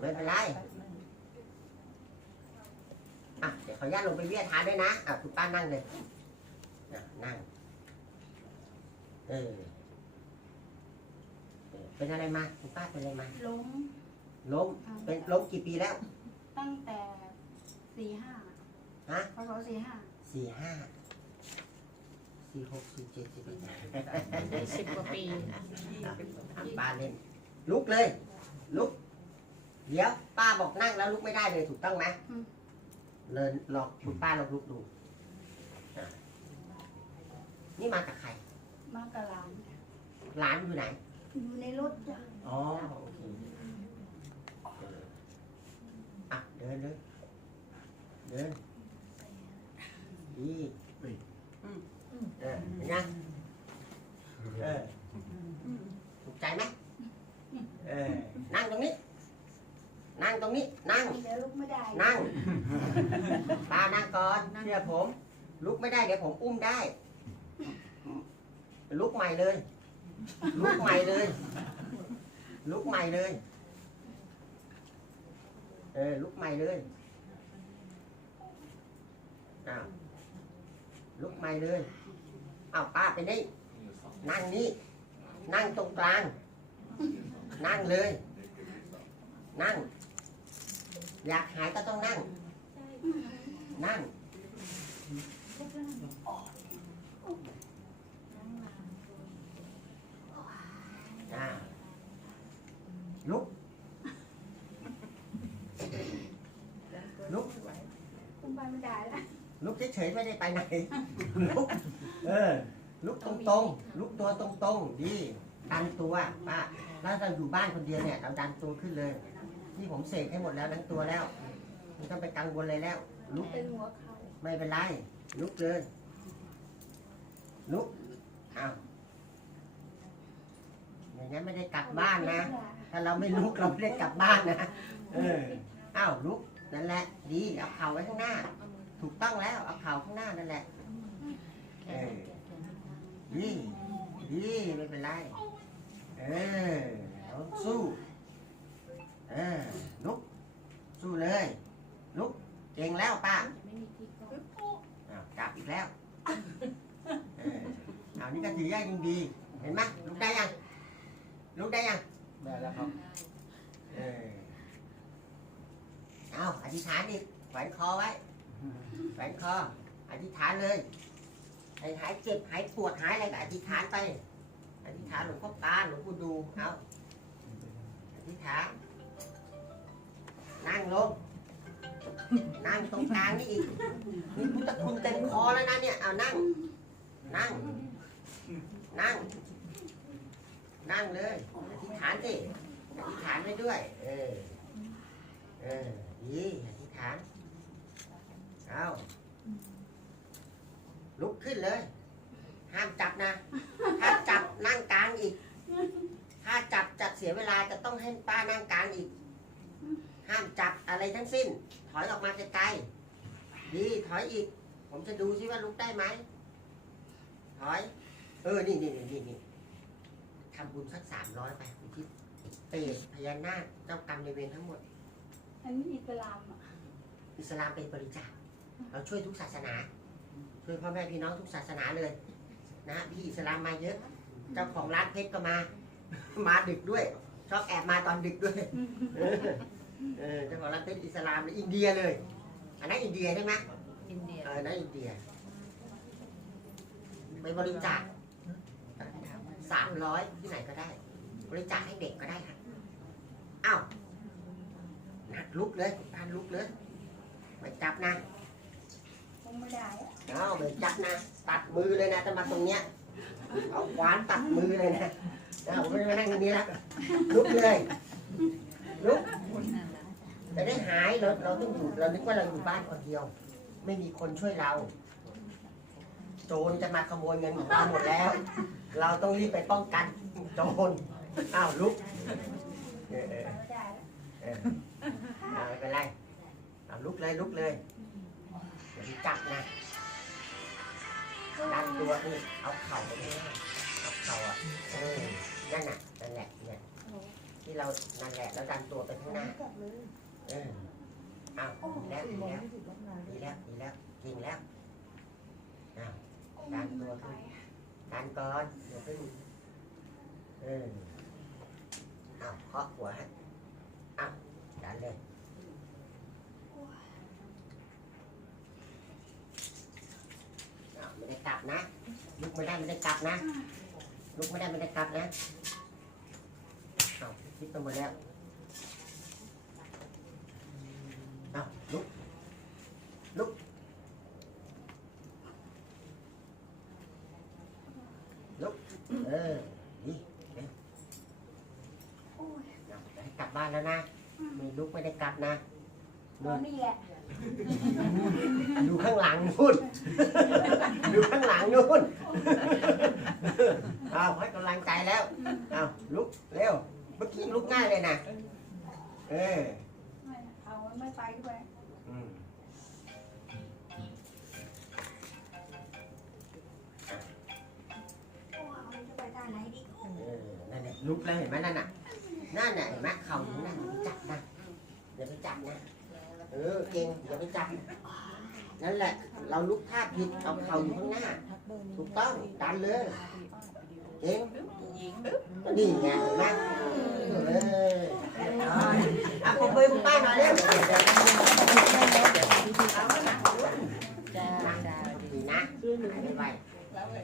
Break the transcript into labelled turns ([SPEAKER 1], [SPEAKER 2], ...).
[SPEAKER 1] ไม่เป็นไร อะ เดี๋ยวขออนุญาตลงไปเวียทานด้วยนะ อะ คุณป้านั่งเลยอะนั่งเออเออ เป็นอะไรมา คุณป้าเป็นอะไรมา
[SPEAKER 2] ล้ม
[SPEAKER 1] ล้ม เป็นล้มกี่ปีแล้ว
[SPEAKER 2] ตั้งแต่สี่ห้า
[SPEAKER 1] ฮะ
[SPEAKER 2] พศสี่ห้า
[SPEAKER 1] สี่ห้า สี่หกสี่เจ็ดสี่แปด
[SPEAKER 3] สิบกว่าปี
[SPEAKER 1] ทำป้าเล่น ลุกเลย ลุก เดี๋ยวป้าบอกนั่งแล้วลุกไม่ได้เลยถูกต้องไหมเลยลองคุณป้าลองลุกดูอะนี่มากับใคร
[SPEAKER 2] มากระหลาน
[SPEAKER 1] ร้านอยู่ไหน
[SPEAKER 2] อยู่ในรถจ้ะ
[SPEAKER 1] อ๋อโอเคเอออะเดินเลยเดินดีอืมเออเห็นยังเออถูกใจไหมเออนั่งตรงนี้ นั่งต รงนี้นั่ง
[SPEAKER 2] เดี๋ยวลุกไม่ได้
[SPEAKER 1] นั่งป้านั่งก่อนเชื่อผม ลุกไม่ได้เดี๋ยวผมอุ้มได้ ลุกใหม่เลย ลุกใหม่เลย ลุกใหม่เลย เออลุกใหม่เลยอ้าวลุกใหม่เลยอ้าวป้าไปนี่นั่งนี่นั่งตรงกลาง นั่งเลย นั่ง อยากหายก็ต้องนั่ง นั่ง อ่า ลุก ลุก
[SPEAKER 2] คุณไปไม่ได้แล้ว
[SPEAKER 1] ลุกเฉยๆไม่ได้ไปไหน ลุก เออ ลุกตรงๆ ลุกตัวตรงๆ ดี ดันตัวป้าแล้วเราอยู่บ้านคนเดียวเนี่ย เราดันตัวขึ้นเลย ที่ผมเสกให้หมดแล้วทั้งตัวแล้วไม่ต้องไปกังวลเลยแล้ว ลุก
[SPEAKER 2] เป็นหัวเข่า
[SPEAKER 1] ไม่เป็นไร ลุกเลย ลุกอ้าวอย่างนั้นไม่ได้กลับบ้านนะ ถ้าเราไม่ลุกเราไม่ได้กลับบ้านนะ เอออ้าวลุกนั่นแหละ ดีเอาเข่าไว้ข้างหน้า ถูกต้องแล้วเอาเข่าข้างหน้านั่นแหละเออดีดีไม่เป็นไร เออเอาสู้ เออลุก สู้เลย ลุก เก่งแล้วป้าอ้าวจับอีกแล้วเออเอานี่ก็ถือยากยิ่งดี เห็นไหมลุกได้ยัง ลุกได้ยัง
[SPEAKER 4] ได้แล้วครับ
[SPEAKER 1] เออเอาอธิษฐานดิแขวนคอไว้แขวนคอ อธิษฐานเลยให้หายเจ็บหายปวดหายอะไรก็อธิษฐานไป อธิษฐานหลวงพ่อตาหลวงพ่อดู เอาอธิษฐาน นั่งลง นั่งตรงกลางนี่อีกนี่พุทธคุณเต็มคอแล้วนะเนี่ย เอานั่ง นั่ง นั่ง นั่งเลยอธิษฐานสิอธิษฐานไว้ด้วย เออ เออดีอธิษฐาน เอาลุกขึ้นเลย ห้ามจับนะ ถ้าจับนั่งกลางอีก ถ้าจับจะเสียเวลาจะต้องให้ป้านั่งกลางอีก ห้ามจับอะไรทั้งสิ้น ถอยออกมาไกลๆดีถอยอีก ผมจะดูซิว่าลุกได้ไหมถอย เออ นี่นี่นี่นี่นี่ทำบุญสักสามร้อยไปอุทิศเปรตพญานาคเจ้ากรรมในายเวรทั้งหมด
[SPEAKER 2] อันนี้อิสลามอะ
[SPEAKER 1] อิสลามเป็นบริจาคเราช่วยทุกศาสนา ช่วยพ่อแม่พี่น้องทุกศาสนาเลย นะพี่อิสลามมาเยอะ เจ้าของร้านเพชรก็มา มาดึกด้วย ชอบแอบมาตอนดึกด้วย เออเออเจ้าของร้านเพชรอิสลามเลยอินเดียเลย อันนั้นอินเดียใช่ไหม
[SPEAKER 3] อินเดีย
[SPEAKER 1] เออนั่นอินเดีย ไปบริจาคสามร้อยที่ไหนก็ได้ บริจาคให้เด็กก็ได้ค่ะอ้าวนักลุกเลยการลุกเลยไปจับนะ
[SPEAKER 2] คงไม่ได้อะ
[SPEAKER 1] เอาไปจับนะ ตัดมือเลยนะจะมาตรงเนี้ยเอาขวานตัดมือเลยนะเอาผมไม่มานั่งตรงนี้แล้วลุกเลยลุก จะได้หายเราเราต้องอยู่เรานึกว่าเราอยู่บ้านคนเดียว ไม่มีคนช่วยเรา โจรจะมาขโมยเงินของเราหมดแล้ว เราต้องรีบไปป้องกันโจรอ้าวลุกเออเออ
[SPEAKER 2] ไม่
[SPEAKER 1] เออเอาไม่เป็นไรเอาลุกเลยลุกเลยเดี๋ยวจับนะดันตัวนี่เอาเข่าไปเลยเอาเข่าอะเออนั่นน่ะนั่นแหละเนี่ยที่เรานั่นแหละเราดันตัวไปข้างหน้า เออเอาดีแล้วดีแล้วดีแล้วดีแล้วจริงแล้วเอาวดันตัวขึ้นดันก่อนเดี๋ยวขึ้นเอออาเคาะหัวให้เอาดันเลยเอาไม่ได้กลับนะลุกไม่ได้ไม่ได้กลับนะลุกไม่ได้ไม่ได้กลับนะเอาคิดไปหมดแล้ว เอาลุก ลุก ลุก เออดีเร็ว
[SPEAKER 2] โอ้ย
[SPEAKER 1] เอาจะให้กลับบ้านแล้วนะ ไม่ลุกไม่ได้กลับนะ
[SPEAKER 2] นอนนี่แหละ
[SPEAKER 1] ดูข้างหลังนู่น ดูข้างหลังนู่น เอาให้กำลังใจแล้ว เอาลุกเร็ว เมื่อกี้ลุกง่ายเลยนะ เออ
[SPEAKER 2] ไม่เอา ไม่ไปด้วย
[SPEAKER 1] อืม
[SPEAKER 2] โอ้ยจะไปด้านไหนดี
[SPEAKER 1] เออนั่นแหละลุกแล้วเห็นไหมนั่นน่ะนั่นน่ะเห็นไหมเข่าอยู่นั่นอย่าไปจับนะอย่าไปจับนะเออเก่งอย่าไปจับนั่นแหละ เราลุกท่าผิดเอาเข่าอยู่ข้างหน้า ถูกต้องดันเลยเก่งนี่ไงเห็นไหมเออเรียบร้อยอะผมไปคุณป้าหน่อยเร็ว